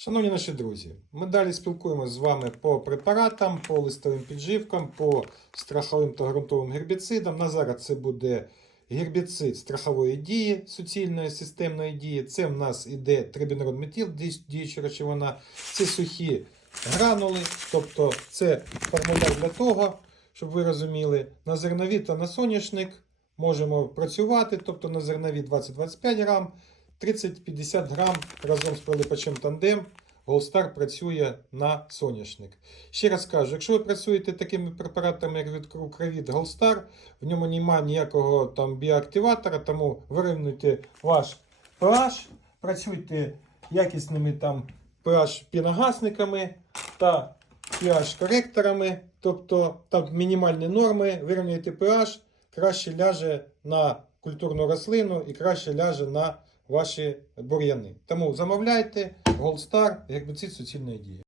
Шановні наші друзі, ми далі спілкуємося з вами по препаратам, по листовим підживкам, по страховим та ґрунтовим гербіцидам. На зараз це буде гербіцид страхової дії, суцільної системної дії. Це в нас іде трибінродметіл, діюча речовина. Це сухі гранули, тобто це формуляр для того, щоб ви розуміли, на зернові та на соняшник можемо працювати, тобто на зернові 20-25 грам, 30-50 грам разом з прилипачем тандем. Голстар працює на соняшник. Ще раз кажу, якщо ви працюєте такими препаратами, як від Кровід Голстар, в ньому немає ніякого там біоактиватора, тому вирівнюйте ваш pH, працюйте якісними там pH піногасниками та pH коректорами, тобто там мінімальні норми, вирівнюйте pH, краще ляже на культурну рослину і краще ляже на ваші бур'яни. Тому замовляйте Gold Star, гербіцид суцільної дії.